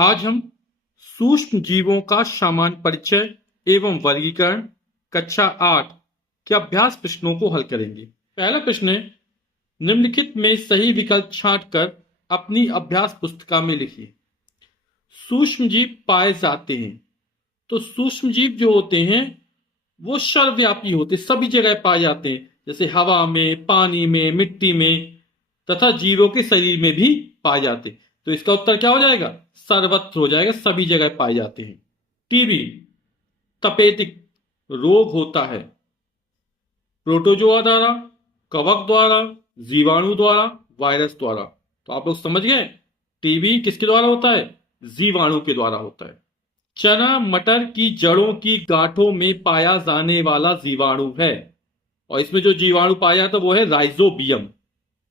आज हम सूक्ष्म जीवों का सामान्य परिचय एवं वर्गीकरण कक्षा 8 के अभ्यास प्रश्नों को हल करेंगे। पहला प्रश्न है, निम्नलिखित में सही विकल्प छांटकर अपनी अभ्यास पुस्तिका में लिखिए। सूक्ष्म जीव पाए जाते हैं। तो सूक्ष्म जीव जो होते हैं वो सर्वव्यापी होते, सभी जगह पाए जाते हैं, जैसे हवा में, पानी में, मिट्टी में तथा जीवों के शरीर में भी पाए जाते। तो इसका उत्तर क्या हो जाएगा? सर्वत्र हो जाएगा, सभी जगह पाए जाते हैं। टीबी तपेदिक रोग होता है प्रोटोजोआ द्वारा, कवक द्वारा, जीवाणु द्वारा, वायरस द्वारा। तो आप लोग समझ गए, टीबी किसके द्वारा होता है? जीवाणु के द्वारा होता है। चना मटर की जड़ों की गांठों में पाया जाने वाला जीवाणु है, और इसमें जो जीवाणु पाया जाता है वो है राइजोबियम।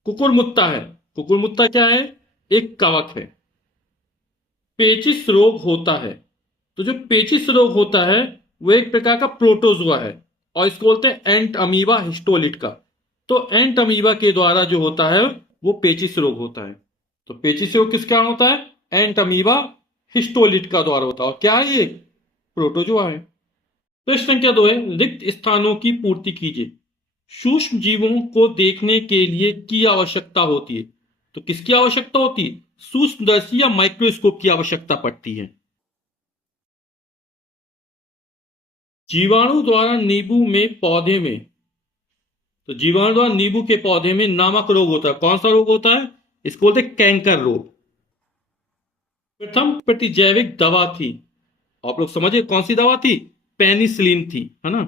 कुकुरमुत्ता है। कुकुरमुत्ता क्या है? एक कवक है। पेचिस रोग होता है। तो जो पेचिस रोग होता है वो एक प्रकार का प्रोटोजुआ है, और इसको बोलते हैं एंट अमीबा हिस्टोलिट का। तो एंट अमीबा के द्वारा जो होता है वो पेचिस रोग होता है। तो पेचिस रोग किस कारण होता है? एंट अमीबा हिस्टोलिट का द्वारा होता है। और क्या है ये? प्रोटोजुआ है। प्रश्न संख्या 2 है, रिक्त स्थानों की पूर्ति कीजिए। सूक्ष्म जीवों को देखने के लिए की आवश्यकता होती है। तो किसकी आवश्यकता होती है? सूक्ष्मदर्शी या माइक्रोस्कोप की आवश्यकता पड़ती है। जीवाणु द्वारा नींबू में पौधे में, तो जीवाणु द्वारा नींबू के पौधे में नामक रोग होता है। कौन सा रोग होता है? इसको बोलते हैं कैंकर रोग। प्रथम प्रतिजैविक दवा थी, आप लोग समझिए कौन सी दवा थी? पेनिसिलिन थी, है ना।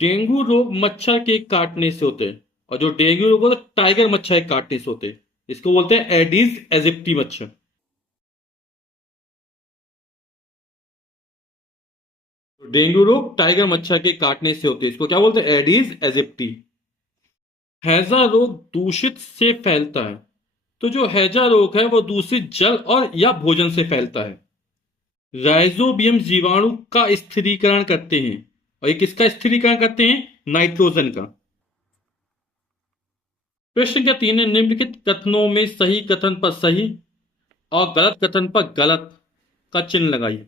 डेंगू रोग मच्छर के काटने से होते हैं, और जो डेंगू रोग होता है टाइगर मच्छर के काटने से होते हैं। इसको बोलते हैं एडिस एजिप्टी मच्छर। तो डेंगू रोग टाइगर मच्छर के काटने से होते हैं, इसको क्या बोलते हैं? Aedes aegypti. हैजा रोग दूषित से फैलता है। तो जो हैजा रोग है वो दूषित जल और या भोजन से फैलता है। राइजोबियम जीवाणु का स्थिरीकरण करते हैं, और ये किसका स्थिरीकरण करते हैं? नाइट्रोजन का। प्रश्न संख्या 3 है, निम्नलिखित कथनों में सही कथन पर सही और गलत कथन पर गलत का चिन्ह लगाइए।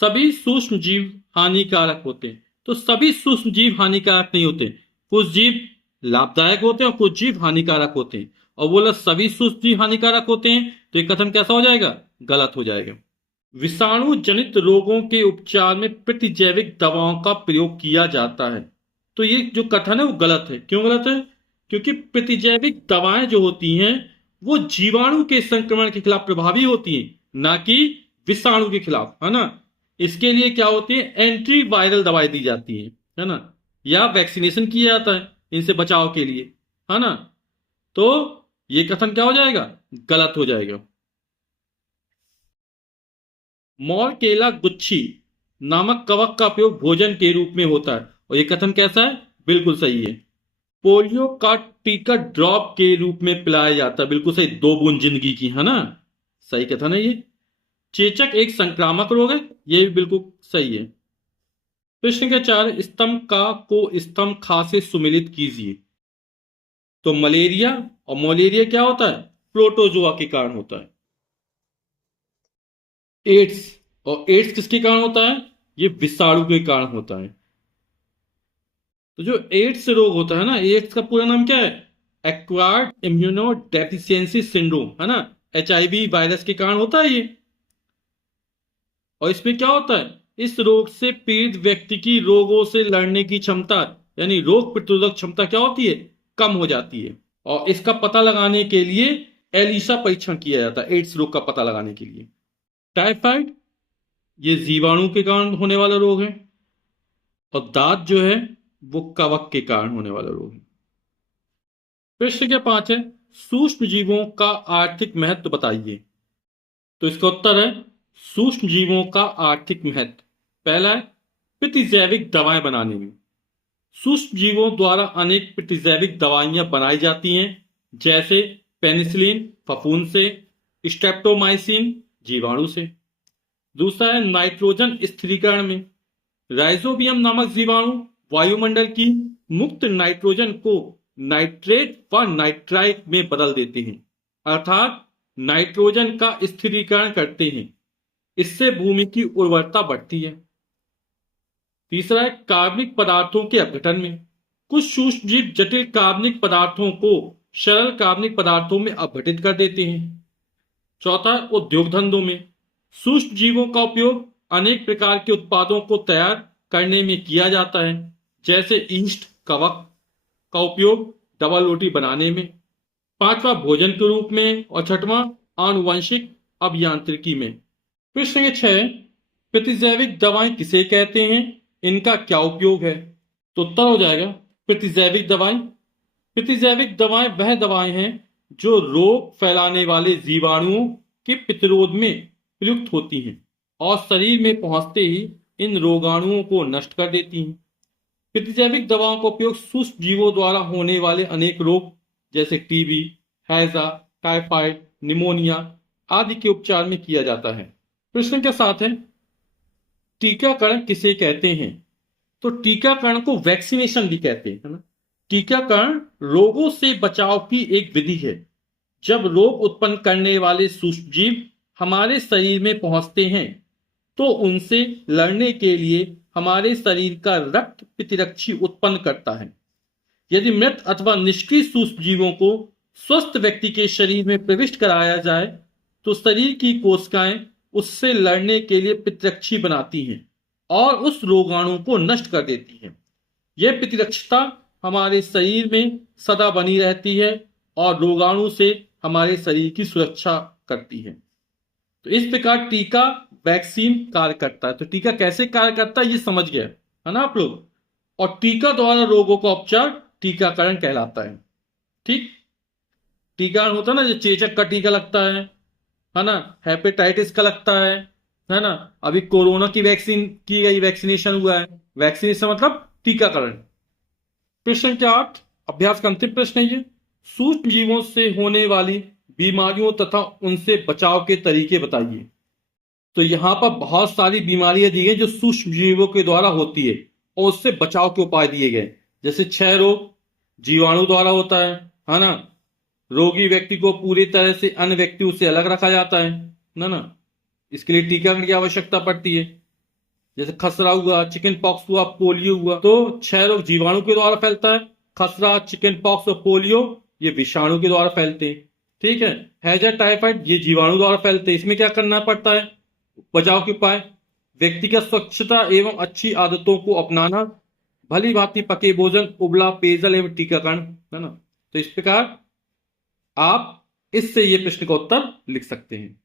सभी सूक्ष्म जीव हानिकारक होते हैं। तो सभी सूक्ष्म जीव हानिकारक नहीं होते, कुछ जीव लाभदायक होते हैं और कुछ जीव हानिकारक होते हैं। और बोला सभी सूक्ष्म जीव हानिकारक होते हैं, तो ये कथन कैसा हो जाएगा? गलत हो जाएगा। विषाणु जनित रोगों के उपचार में प्रतिजैविक दवाओं का प्रयोग किया जाता है। तो ये जो कथन है वो गलत है। क्यों गलत है? क्योंकि प्रतिजैविक दवाएं जो होती हैं वो जीवाणु के संक्रमण के खिलाफ प्रभावी होती हैं, ना कि विषाणु के खिलाफ, है ना। इसके लिए क्या होती है? एंटी वायरल दवाएं दी जाती है ना, या वैक्सीनेशन किया जाता है इनसे बचाव के लिए, है ना। तो ये कथन क्या हो जाएगा? गलत हो जाएगा। मोरकेला गुच्छी नामक कवक का प्रयोग भोजन के रूप में होता है, और ये कथन कैसा है? बिल्कुल सही है। पोलियो का टीका ड्रॉप के रूप में पिलाया जाता है, बिल्कुल सही, 2 बूंद जिंदगी की, है ना। सही कथन है ये। चेचक एक संक्रामक रोग है, ये भी बिल्कुल सही है। प्रश्न के 4, स्तंभ का को स्तंभ खा से सुमिलित कीजिए। तो मलेरिया, और मलेरिया क्या होता है? प्रोटोजोआ के कारण होता है। एड्स, और एड्स किसके कारण होता है? ये विषाणु के कारण होता है। तो जो एड्स रोग होता है ना, एड्स का पूरा नाम क्या है? एक्वायर्ड इम्यूनो डेफिशिएंसी सिंड्रोम, है ना। एचआईवी वायरस के कारण होता है ये। और इसमें क्या होता है? इस रोग से पीड़ित व्यक्ति की रोगों से लड़ने की क्षमता, यानी रोग प्रतिरोधक क्षमता क्या होती है? कम हो जाती है। और इसका पता लगाने के लिए एलिसा परीक्षण किया जाता है, एड्स रोग का पता लगाने के लिए। टाइफाइड, ये जीवाणु के कारण होने वाला रोग है, और दांत जो है वो कवक के कारण होने वाला रोग है। प्रश्न क्या 5 है, सूक्ष्म जीवों का आर्थिक महत्व बताइए। तो इसका उत्तर है सूक्ष्म जीवों का आर्थिक महत्व। पहला है प्रतिजैविक दवाएं बनाने में। सूक्ष्म जीवों द्वारा अनेक प्रतिजैविक दवाइयां बनाई जाती हैं, जैसे पेनिसिलिन फफूंद से, स्ट्रेप्टोमाइसिन जीवाणु से। दूसरा है नाइट्रोजन स्थिरीकरण में। राइजोबियम नामक जीवाणु वायुमंडल की मुक्त नाइट्रोजन को नाइट्रेट व नाइट्राइट में बदल देते हैं। अर्थात नाइट्रोजन का स्थिरीकरण करते हैं। इससे भूमि की उर्वरता बढ़ती है। तीसरा है कार्बनिक पदार्थों के अपघटन में। कुछ सूक्ष्म जीव जटिल कार्बनिक पदार्थों को सरल कार्बनिक पदार्थों में अपघटित कर देते हैं। चौथा है उद्योग धंधों में। सूक्ष्म जीवों का उपयोग अनेक प्रकार के उत्पादों को तैयार करने में किया जाता है, जैसे ईस्ट कवक का उपयोग डबल रोटी बनाने में। पांचवा भोजन के रूप में और छठवां आनुवंशिक अभियांत्रिकी में। प्रश्न संख्या 6, प्रतिजैविक दवाएं किसे कहते हैं, इनका क्या उपयोग है? तो उत्तर हो जाएगा प्रतिजैविक दवाएं। प्रतिजैविक दवाएं वह दवाएं हैं जो रोग फैलाने वाले जीवाणुओं के प्रतिरोध में प्रयुक्त होती हैं और शरीर में पहुंचते ही इन रोगाणुओं को नष्ट कर देती हैं। प्रतिजैविक दवाओं का उपयोग सूक्ष्म जीवों द्वारा होने वाले अनेक रोग जैसे टीबी, हैजा, टाइफाइड, निमोनिया आदि के उपचार में किया जाता है। प्रश्न के साथ है टीकाकरण किसे कहते हैं? तो टीकाकरण को वैक्सीनेशन भी कहते हैं, है ना। टीकाकरण रोगों से बचाव की एक विधि है। जब रोग उत्पन्न करने वाले सूक्ष्म जीव हमारे शरीर में पहुंचते हैं तो उनसे लड़ने के लिए हमारे शरीर का रक्त प्रतिरक्षी उत्पन्न करता है। यदि मृत अथवा निष्क्रिय सूक्ष्म जीवों को स्वस्थ व्यक्ति के शरीर में प्रविष्ट कराया जाए तो शरीर की कोशिकाएं उससे लड़ने के लिए प्रतिरक्षी बनाती हैं और उस रोगाणु को नष्ट कर देती हैं। यह प्रतिरक्षता हमारे शरीर में सदा बनी रहती है और रोगाणु से हमारे शरीर की सुरक्षा करती है। तो इस प्रकार टीका वैक्सीन कार्य करता है। तो टीका कैसे कार्य करता है ये समझ गया है ना आप लोग। और टीका द्वारा रोगों का उपचार टीकाकरण कहलाता है। ठीक, टीकाकरण होता है ना, जो चेचक का टीका लगता है ना, हेपेटाइटिस का लगता है ना, अभी कोरोना की वैक्सीन की गई, वैक्सीनेशन हुआ है। वैक्सीनेशन मतलब टीकाकरण। प्रश्न संख्या 8, अभ्यास का अंतिम प्रश्न है ये। सूक्ष्म जीवों से होने वाली बीमारियों तथा उनसे बचाव के तरीके बताइए। तो यहां पर बहुत सारी बीमारियां दी गई जो सूक्ष्म जीवों के द्वारा होती है और उससे बचाव के उपाय दिए गए, जैसे क्षय रोग जीवाणु द्वारा होता है ना। रोगी व्यक्ति को पूरी तरह से अन्य व्यक्तियों से अलग रखा जाता है ना। इसके लिए टीकाकरण की आवश्यकता पड़ती है। जैसे खसरा हुआ, चिकन पॉक्स हुआ, पोलियो हुआ। तो क्षय रोग जीवाणु के द्वारा फैलता है। खसरा, चिकन पॉक्स और पोलियो ये विषाणु के द्वारा फैलते हैं। ठीक है। हैजा, टाइफाइड ये जीवाणु द्वारा फैलते हैं। इसमें क्या करना पड़ता है? बचाव के उपाय, व्यक्तिगत स्वच्छता एवं अच्छी आदतों को अपनाना, भली भांति पके भोजन, उबला पेयजल एवं टीकाकरण, है ना। तो इस प्रकार आप इससे ये प्रश्न का उत्तर लिख सकते हैं।